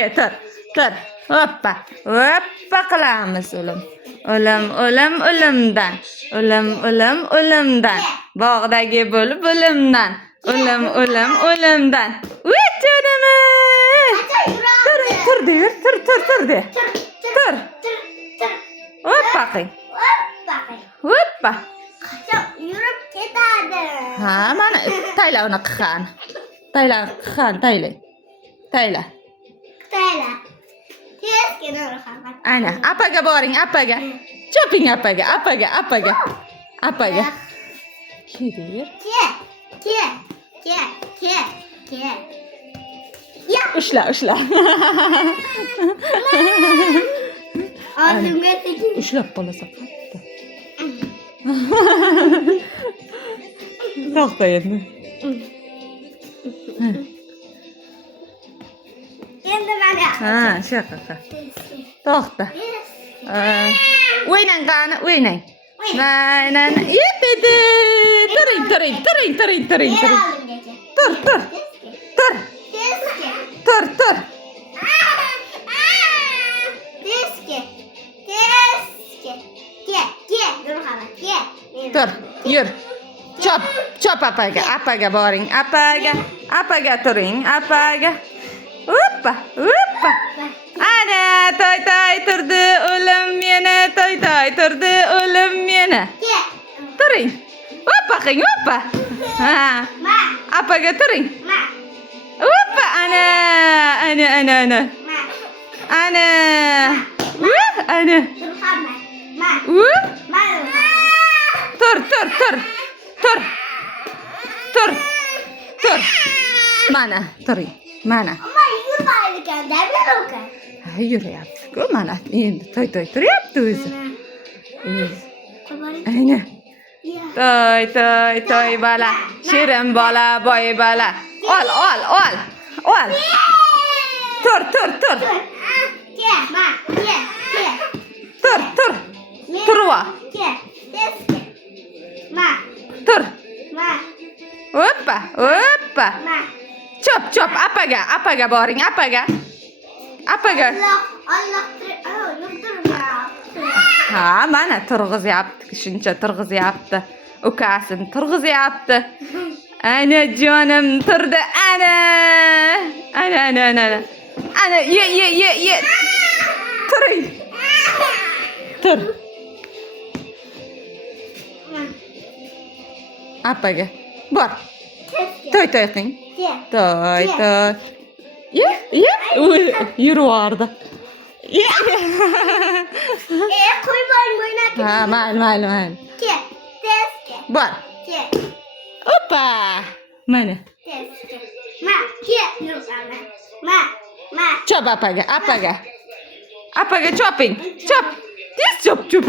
Ke, tur. Tur. Hoppa. Hoppa qilamiz o'lim. O'limdan. O'limdan. Bog'dagi o'limdan. O'limdan. Voy jonimiz. Tur de. Tur. Hoppa qil. Hoppa. Yurib ketadi. Ha, mana tayla uni qilgan. Tayla. Tezgina urxamat. Ana, apaga boring, apaga. Choping apaga. Kelir. Ke. Ya. Ushla. Oldimga tekin. Ushlab qolasan. To'xta endi. Endi mana. Ha, shaqa. To'xta. O'ynang qani, o'ynang. Mana, yetdi. Turing. Tur. Tur. Tur, yur. Chop apaga boring. Apaga turing, apaga. Hoppa. Ana, toy turdi, o'lim meni, toy turdi, o'lim meni. Turing. Hoppa qing, hoppa. Ha. Apaga turing. Hoppa, ana. Ana. Tur. Mana, turing. Mana. Amma yurmaydigan damirokan. Yurayapti-ku, mana. Endi toy turyapti o'zi. Ayni. Toy bola. Shirin bola, boy bola. Ol. Tur. Tur. Turva. Tur. Hoppa. Chop. Apaga boring, apaga. Allah Ha, mana turg'izyapti, shuncha turg'izyapti. Ukasini turg'izyapti. Ana jonim turdi, ana. Ana, ye. Turing. Tur. Apaga. Bor. Toy qing. Toy. Ye. Yurvardi. Ye. Qo'ymayman o'ynab. Ha, mayli. Tezga. Bor. Hoppa. Mana. Chop apaga. Apaga choping. Chop. Tez chop. Chop.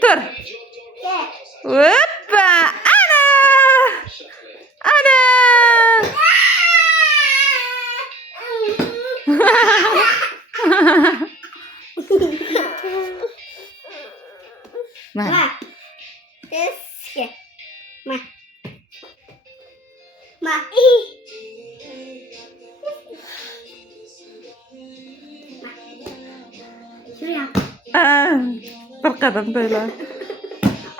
Tur. Hoppa. Ana. Mana. Tezga. Bir qadam to'ylar.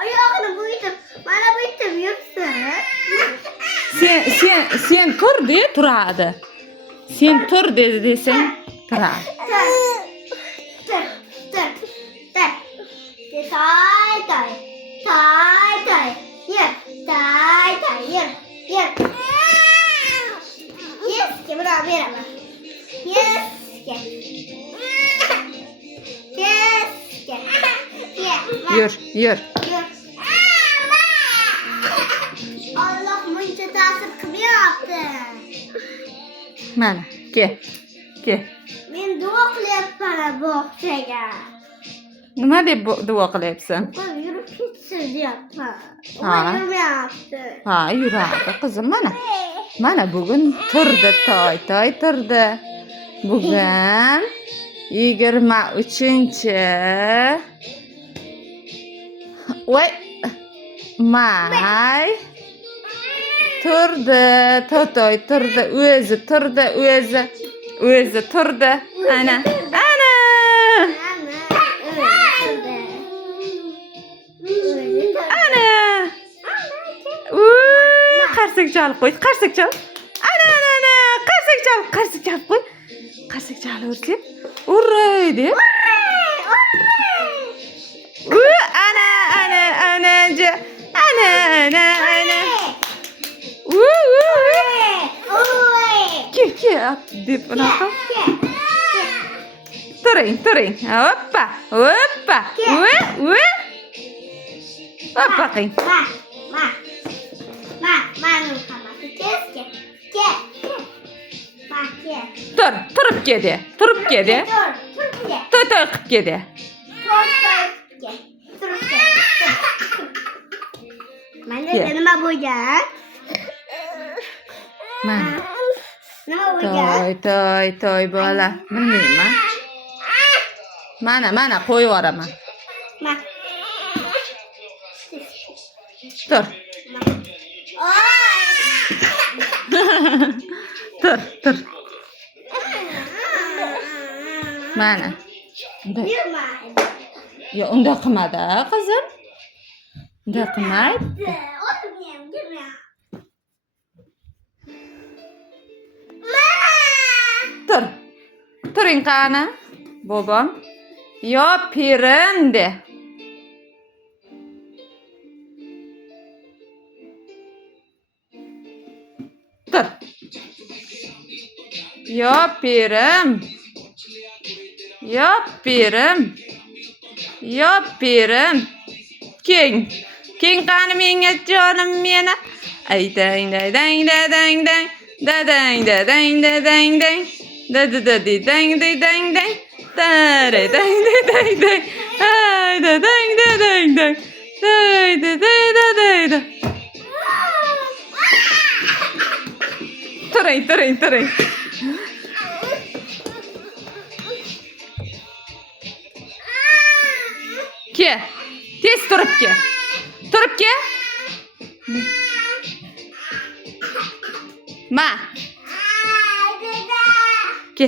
Oyog'ini bo'yitib, mana bo'yitib yursin. Sen tur de turadi. Sen tur desang turadi. Tur. Toy. Yur. Tezga birav beraman. Yur. Allah buncha ta'sir qilyapti. Mana, ke. Men duo qilyapman bog'chaga. Nima deb duo qilyapsan? Yurib ketsin deyapman. Ha. Yurmayapti. Ha, yuradi qizim mana. Mana bugun turdi, toy turdi. Bugun 23 Voy. May Turdi. To'toy turdi. O'zi turdi. O'zi turdi. Ana. Ana. Ana. Qarsak chalib qo'y. Qarsak chal. Ana. Qarsak chalib qo'y. Qarsak chalaverchi. Urray deb. Ana. Ke deb unaqa. Turing. Hoppa. Hoppa qing. Turib kedi. To'toy qilib kedi. Mana nima bo'lgan? Mana. Nima bo'lgan? Toy bola. Bilmayman. Mana qo'yib yuboraman. Tur. Tur. Mana. Yo, unda qilmadi, qizim. Unda qilmaydi. Turing qani, bobom. Yo, pirim de. Tur. Yo, pirim. Keng qani menga jonim meni. Ay dang. Da-dang. Da-da-dang. Da-da-dang. Ay da-dang. Da-da. Turing. Ke. Tez turib ke. Ma. Ke.